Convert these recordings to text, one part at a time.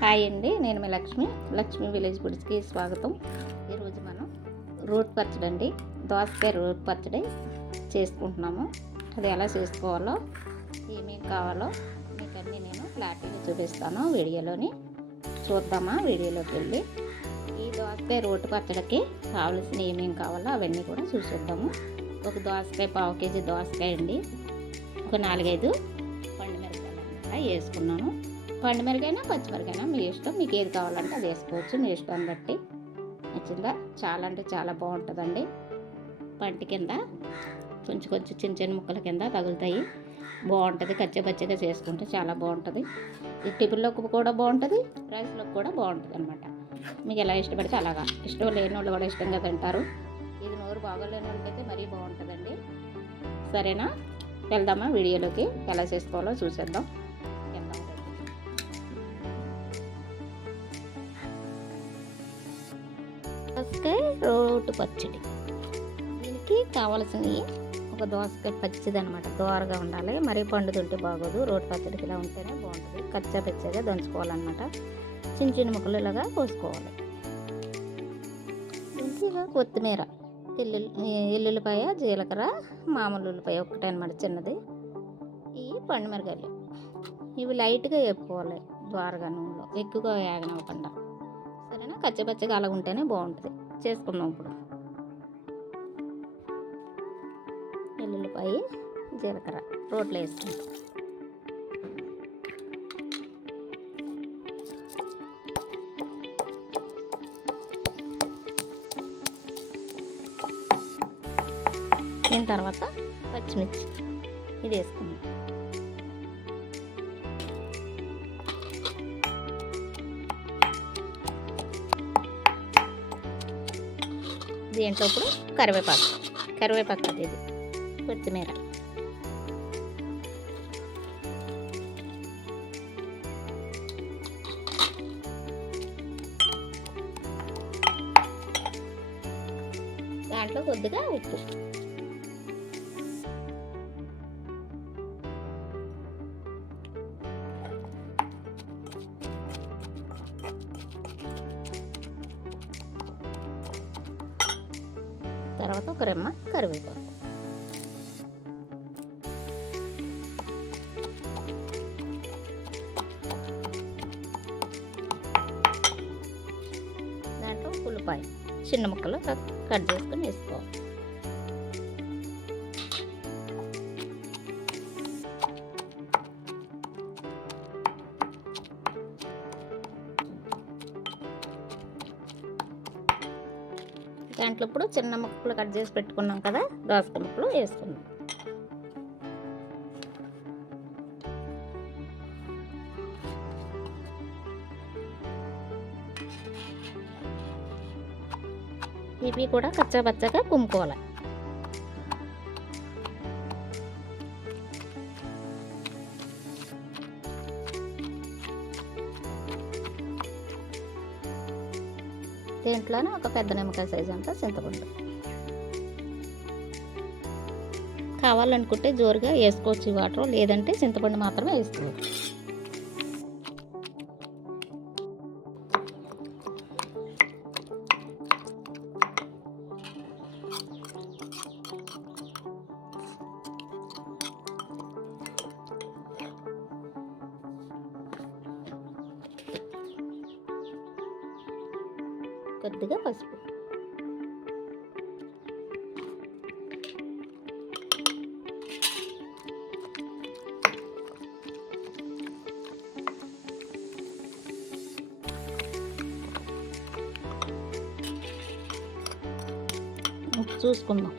Hi అండి, నేను మీ Lakshmi village ఫుడ్స్కి స్వాగతం. ఈరోజు మనం రోటి పచ్చడి అండి, దోసకాయ రోటి పచ్చడి చేసుకుంటున్నాము. అది ఎలా చేసుకోవాలో, ఏమేమి కావాలో మీకు అన్నీ నేను క్లారిటీగా చూపిస్తాను. వీడియోలోని చూద్దామా? వీడియోలోకి వెళ్ళి ఈ దోసకాయ రోటి పచ్చడికి కావాల్సిన ఏమేమి కావాలో అవన్నీ కూడా చూసేద్దాము. ఒక దోసకాయ, పావు కేజీ దోసకాయ అండి, ఒక 4-5 పండుమిరపకాయలు అన్నమాట వేసుకున్నాను. పండుమిరపకాయనా పచ్చిమిరపకాయనా మీ ఇష్టం, మీకు ఏది కావాలంటే అది వేసుకోవచ్చు, మీ ఇష్టాన్ని బట్టి. నచ్చిందా? చాలా అంటే చాలా బాగుంటుందండి. పంటి కింద కొంచెం చిన్న ముక్కల కింద తగులుతాయి, బాగుంటుంది. కచ్చపచ్చగా చేసుకుంటే చాలా బాగుంటుంది. ఇది టిఫిన్లోకి కూడా బాగుంటుంది, రైస్లోకి కూడా బాగుంటుంది అనమాట. మీకు ఎలా ఇష్టపడితే అలాగా. ఇష్టం లేని వాళ్ళు కూడా ఇష్టంగా తింటారు. ఇది నోరు బాగోలేని వాళ్ళకైతే మరీ బాగుంటుందండి. సరేనా? వెళ్దామా వీడియోలోకి? ఎలా చేసుకోవాలో చూసేద్దాం. దోసకాయ రోటి పచ్చడి, దీనికి కావాల్సినవి ఒక దోసకాయ పచ్చిది అనమాట, దోరగా ఉండాలి, మరీ పండుతుంటే బాగోదు. రోటి పచ్చడికి ఇలా ఉంటేనే బాగుంటుంది. కచ్చా పచ్చగా దంచుకోవాలన్నమాట. చిన్న ముక్కలు ఇలాగా కోసుకోవాలి. ఇంకా కొత్తిమీర, ఎల్లుల్లిపాయ, జీలకర్ర, మామూలు ఉల్లిపాయ ఒకటే అనమాట చిన్నది. ఈ పండుమిరకాయలు ఇవి లైట్గా వేపుకోవాలి ద్వారగా, నూనెలో ఎక్కువగా వేగనవ్వకుండా. సరేనా? కచ్చపచ్చగా అలా ఉంటేనే బాగుంటుంది. చేసుకుందాం ఇప్పుడు. ఎల్లుల్లిపాయ, జీలకర్ర రోట్లో వేసుకుంటాం. దీని తర్వాత పచ్చిమిర్చి ఇది వేసుకుందాం. దీంట్లో ఇప్పుడు కరివేపాకు అది, ఇది కొత్తిమీర, దాంట్లో కొద్దిగా ఉప్పు, తర్వాత ఒక రెమ్మ కరివేపాకు. దాంట్లో ఉల్లిపాయ చిన్న ముక్కలు కట్ చేసుకొని వేసుకోవాలి. దాంట్లో ఇప్పుడు చిన్న ముక్కలు కట్ చేసి పెట్టుకున్నాం కదా, దోసకాయ ముక్కలు వేసుకున్నాం. ఇవి కూడా కచ్చాపచ్చగా కుమ్ముకోవాలి. దీంట్లోనే ఒక పెద్ద నిమ్మకాయ సైజు అంతా చింతపండు. కావాలనుకుంటే జోరుగా వేసుకోవచ్చు వాటర్, లేదంటే చింతపండు మాత్రమే వేసుకోవచ్చు. కొద్దిగా పసుపు, చూసుకుందాం.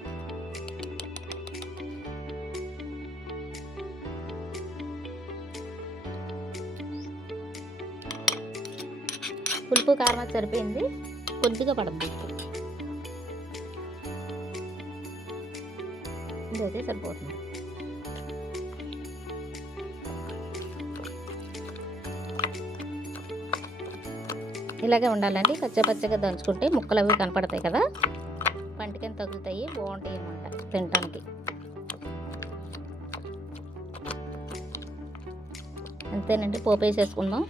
పులుపు కారం సరిపోయింది, కొద్దిగా పడద్దు. ఇదైతే సరిపోతుంది. ఇలాగే ఉండాలండి. కచ్చపచ్చగా దంచుకుంటే ముక్కలు అవి కనపడతాయి కదా, పంటికని తగులుతాయి, బాగుంటాయి అన్నమాట తినడానికి. అంతేనండి, పోపు వేసేసుకుందాం.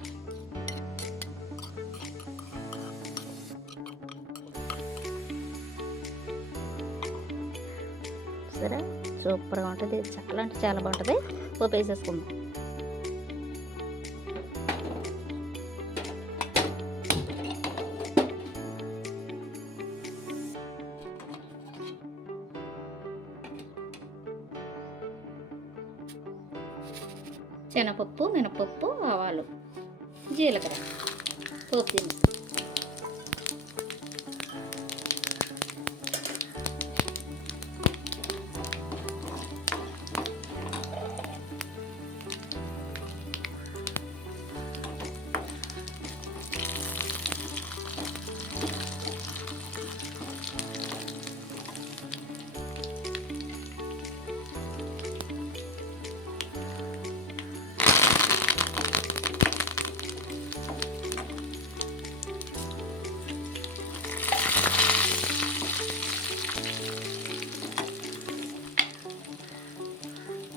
చూసారా సూపర్గా ఉంటుంది. చాలా అంటే చాలా బాగుంటుంది. పోపు వేసేసుకుందాం. శనగపప్పు, మినపప్పు, ఆవాలు, జీలకర్ర, పోపు దినుసు.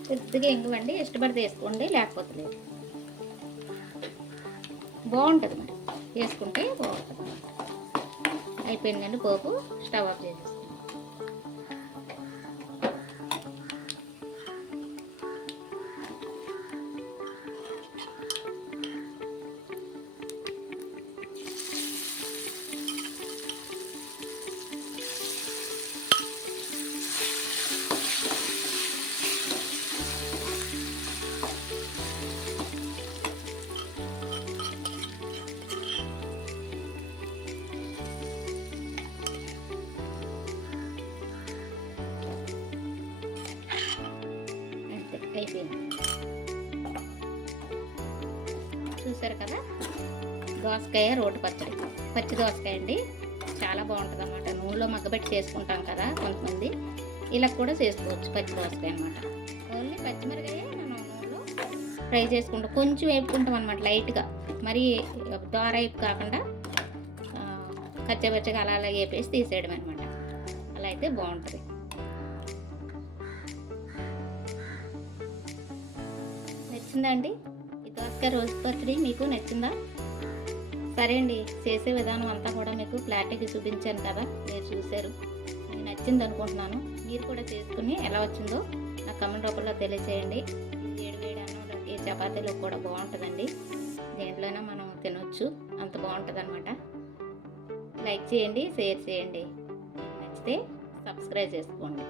కొద్దిగా ఇంగువండి, ఇష్టపడితే వేసుకోండి, లేకపోతే లేదు. బాగుంటుంది మరి వేసుకుంటే బాగుంటుంది. అయిపోయిందండి పోపు. స్టవ్ ఆఫ్ చేసేస్తాం. అయిపోయింది. చూసారు కదా, దోసకాయ రోటి పచ్చడి. పచ్చి దోసకాయ అండి, చాలా బాగుంటుంది అన్నమాట. నూనెలో మగ్గబెట్టి చేసుకుంటాం కదా కొంతమంది, ఇలా కూడా చేసుకోవచ్చు. పచ్చి దోసకాయ అనమాట. ఓన్లీ పచ్చిమిరకాయ మనం నూనెలో ఫ్రై చేసుకుంటాం, కొంచెం వేపుకుంటాం అనమాట లైట్గా. మరి దోర వేపు కాకుండా కచ్చపచ్చగా అలా అలా వేపేసి తీసేయడం అనమాట. అలా అయితే బాగుంటుంది. నచ్చిందా అండి ఈ దోసకాయ రోటి పచ్చడి? మీకు నచ్చిందా? సరే అండి, చేసే విధానం అంతా కూడా మీకు క్లారిటీగా చూపించాను కదా, మీరు చూశారు. మీకు నచ్చింది అనుకుంటున్నాను. మీరు కూడా చేసుకుని ఎలా వచ్చిందో నా కామెంట్ రూపంలో తెలియజేయండి. వేడి వేడి అన్నంలోకి, చపాతీలో కూడా బాగుంటుందండి. దేంట్లోనైనా మనం తినొచ్చు, అంత బాగుంటుంది అనమాట. లైక్ చేయండి, షేర్ చేయండి. నచ్చితే సబ్స్క్రైబ్ చేసుకోండి.